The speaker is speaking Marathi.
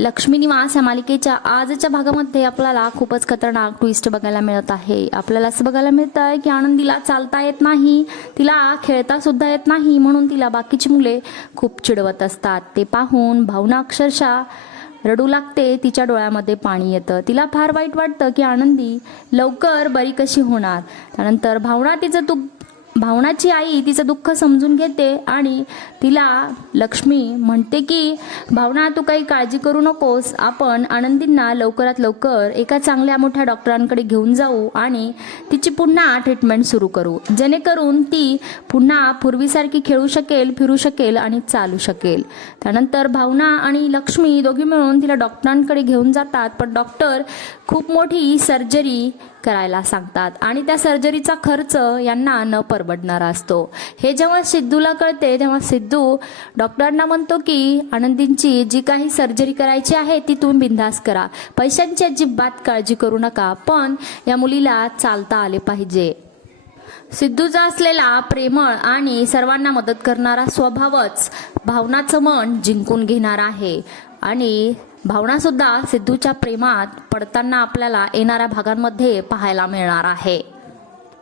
लक्ष्मी निवास या मालिकेच्या आजच्या भागामध्ये आपल्याला खूपच खतरनाक ट्विस्ट बघायला मिळत आहे. आपल्याला असं बघायला मिळतं आहे की आनंदीला चालता येत नाही तिला खेळता सुद्धा येत नाही म्हणून तिला बाकीची मुले खूप चिडवत असतात. ते पाहून भावना अक्षरशः रडू लागते तिच्या डोळ्यामध्ये पाणी येतं. तिला फार वाईट वाटतं की आनंदी लवकर बरी कशी होणार. त्यानंतर भावना तिचं तू भावनाची आई तिचं दुःख समजून घेते आणि तिला लक्ष्मी म्हणते की भावना तू काही काळजी करू नकोस. आपण आनंदींना लवकरात लवकर एका चांगल्या मोठ्या डॉक्टरांकडे घेऊन जाऊ आणि तिची पुन्हा ट्रीटमेंट सुरू करू. जेणेकरून ती पुन्हा पूर्वीसारखी खेळू शकेल फिरू शकेल आणि चालू शकेल. त्यानंतर भावना आणि लक्ष्मी दोघी मिळून तिला डॉक्टरांकडे घेऊन जातात पण डॉक्टर खूप मोठी सर्जरी करायला सांगतात. आणि त्या सर्जरीचा खर्च यांना न बडबडणारा असतो. हे जेव्हा सिद्धूला कळते तेव्हा सिद्धू डॉक्टरांना म्हणतो की आनंदींची जी काही सर्जरी करायची आहे ती तुम्ही बिंदास करा. पैशांची अजिबात काळजी करू नका पण या मुलीला चालता आले पाहिजे. सिद्धूचा असलेला प्रेमळ आणि सर्वांना मदत करणारा स्वभावच भावनाचं मन जिंकून घेणार आहे. आणि भावना सुद्धा सिद्धूच्या प्रेमात पडताना आपल्याला येणाऱ्या भागांमध्ये पाहायला मिळणार आहे.